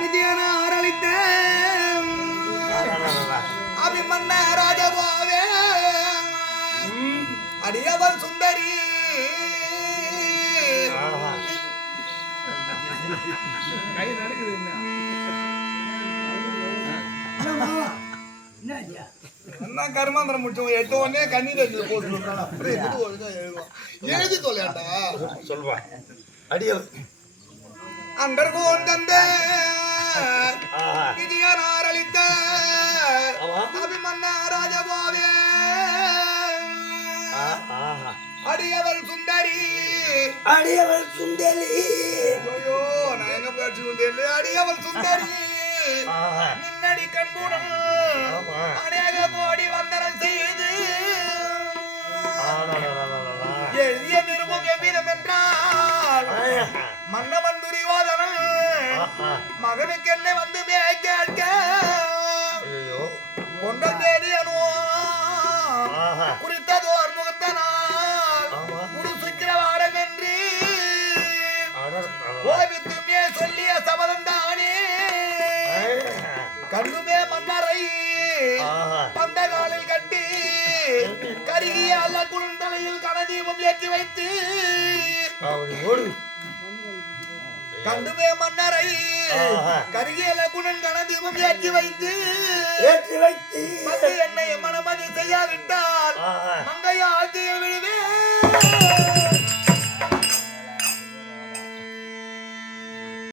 விஜயன ஆரளித்த அபிமன்ன ராஜபாவே. அடியவள் சுந்தரி. என்ன கர்மாந்திரம் முடிச்சோம் எட்டு உடனே கண்ணி தண்ணி போட்டு? எழுதி தொலையாண்டா சொல்வா. அடிய அண்டர்கோன் தந்த ஆஹா விஜயனார் அளித்த. அபிமன்ன ராஜபாவே அடியவள் சுந்தரி அடியவள் சுந்தரி ஐயோ நான் எங்க பேச்சு வந்தேன் அடியவள் சுந்தரி நின்னடி கண்புடன். அநேக கோடி வந்தனம் செய்து. எழுதிய நிருபம் எவ்விதம் என்றால். மன்னவன் துரியோதனன் ஆஹா. மகனுக்கு என்ன வந்து கேட்க. கொண்டம் தேடி. குறித்ததோர் முகத்த நாள் ஆமா. குரு சுக்கிரவாரம் என்று. கோபித்துமே சொல்லிய சபதம் தானே. கண்ணுமே மன்னரை. பந்த காலில் கட்டி கருகிய அல்ல குழுந்தலையில் கனதீபம் ஏற்றி வைத்து கண்டுமே மன்னரை ஆஹா. கருகிய குணன் கனதீபம் ஏற்றி வைத்து ஏற்றி வைத்து